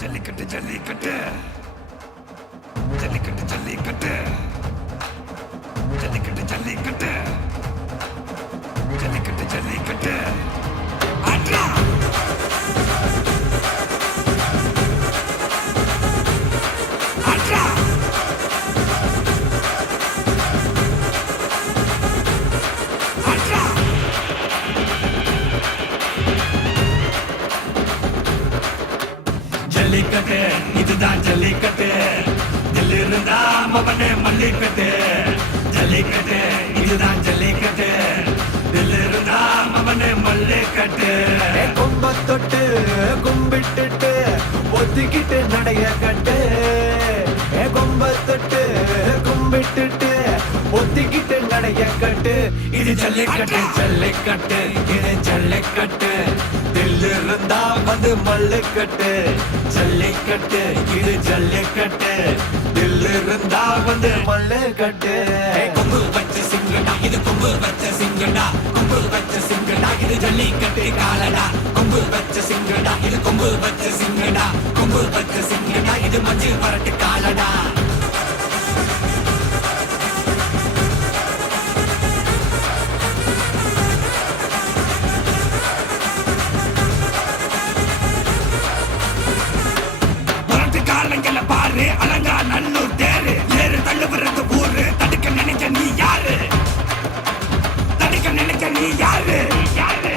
ஜல்லிக்கட்டு ஜல்லிக்கட்டு ஜல்லிக்கட்டு ஜல்லிக்கட்டு ஜல்லிக்கட்டு ஜல்லிக்கட்டு ஜல்லிக்கட்டு ஜல்லிக்கட்டு ஆட்ரா ஆட்ரா ஆட்ரா ஜல்லிக்கட்டு இதுதான் ஜல்லிக்கட்டு தில் இருந்தா மவனே மல்லிக்கட்டு ஜல்லிக்கட்டு இதுதான் ஜல்லிக்கட்டு தில் இருந்தா மவனே மல்லிக்கட்டு கொம்ப தொட்டு கும்பிட்டுட்டு ஒத்திக்கிட்டு நடைய கட்டு கொம்ப தொட்டு கும்பிட்டுட்டு ஒத்திக்கிட்டு நடைய கட்டு இது ஜல்லிக்கட்டு ஜல்லிக்கட்டு இது ஜல்லிக்கட்டு தில் இருந்தா வந்து மல்லுக்கட்டு ஜல்லிக்கட்டு இது ஜல்லிக்கட்டு தில் இருந்தா வந்து மல்லுக்கட்டு கொம்பு வச்ச சிங்கடா இது கொம்பு வச்ச சிங்கடா கொம்பு வச்ச சிங்கடா இது ஜல்லிக்கட்டு காலடா கொம்பு வச்ச சிங்கடா இது கொம்பு வச்ச சிங்கடா கொம்பு வச்ச சிங்கடா இது மஞ்சு வரட்டு காலடா காலங்கள பாரு அலங்கா நல்லூர் தேரு ஏறு தள்ளுவரது ஊரு தடுக்க நினைக்க நீ யாரு தடுக்க நினைக்க நீ யாரு யாரு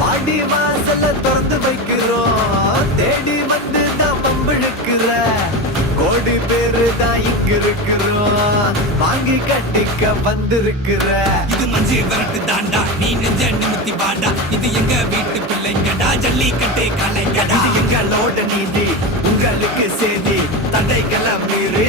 மாடி வாசல திறந்து வைக்கிறோம் தேடி வந்து தான் பம்பிழுக்கிற கோடி பேரு தான் இங்க இருக்கிறோம் வாங்கி கட்டிக்க வந்திருக்கிற இது மஞ்சு வரட்டு தாண்டா நீ நெஞ்ச நிமித்தி வாடா இது எங்க வீட்டு பிள்ளைங்கடா ஜல்லிக்கட்டு கலைங்கடா இது எங்களோட நீதி உங்களுக்கு செய்தி தடைகளை மீறி